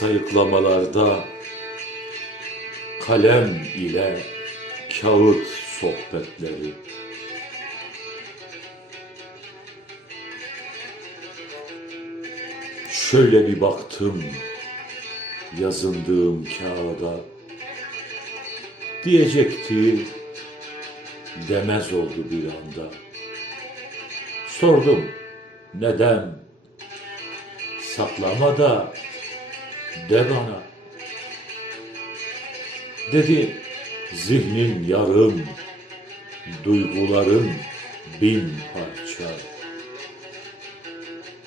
sayıklamalarda kalem ile kağıt sohbetleri. Şöyle bir baktım yazındığım kağıda. Diyecekti demez oldu bir anda. Sordum neden? Saklama da de bana. Dedi zihnin yarım, duyguların bin parça.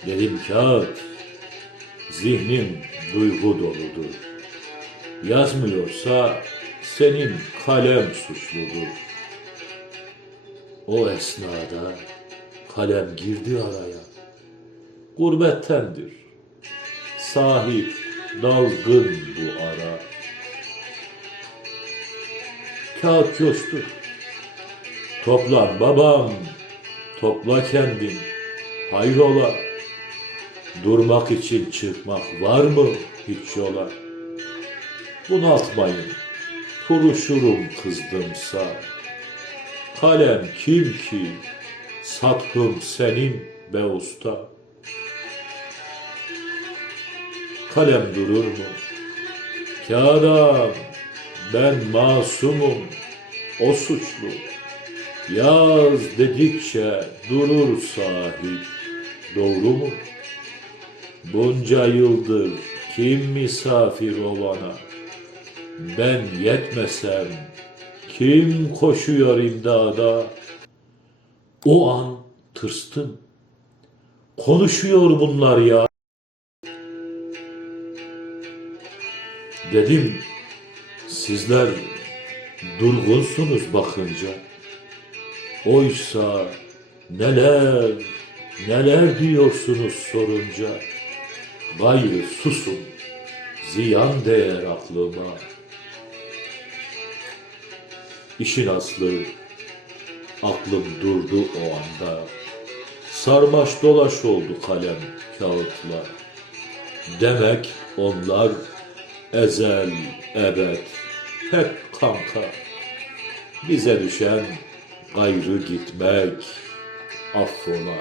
Dedim kağıt, zihnim duygu doludur. Yazmıyorsa senin kalem suçludur. O esnada kalem girdi araya. Gurbettendir. Sahip dalgın bu ara. Kağıt coştu. Toplan babam, topla kendin. Hayrola, durmak için çıkmak var mı hiç yola? Bunaltmayın, kuruşurum kızdımsa. Kalem kim ki, sathım senin be usta. Kalem durur mu? Kağıdam, ben masumum, o suçlu. Yaz dedikçe durur sahip, doğru mu? Bunca yıldır kim misafir olana? Ben yetmesem kim koşuyor imdada? O an tırstım. Konuşuyor bunlar ya. Dedim sizler durgunsunuz bakınca. Oysa neler neler diyorsunuz sorunca. Gayrı susun ziyan değer aklıma. İşin aslı aklım durdu o anda. Sarmaş dolaş oldu kalem kağıtla. Demek onlar ezel ebed hep kanka. Bize düşen gayrı gitmek affola.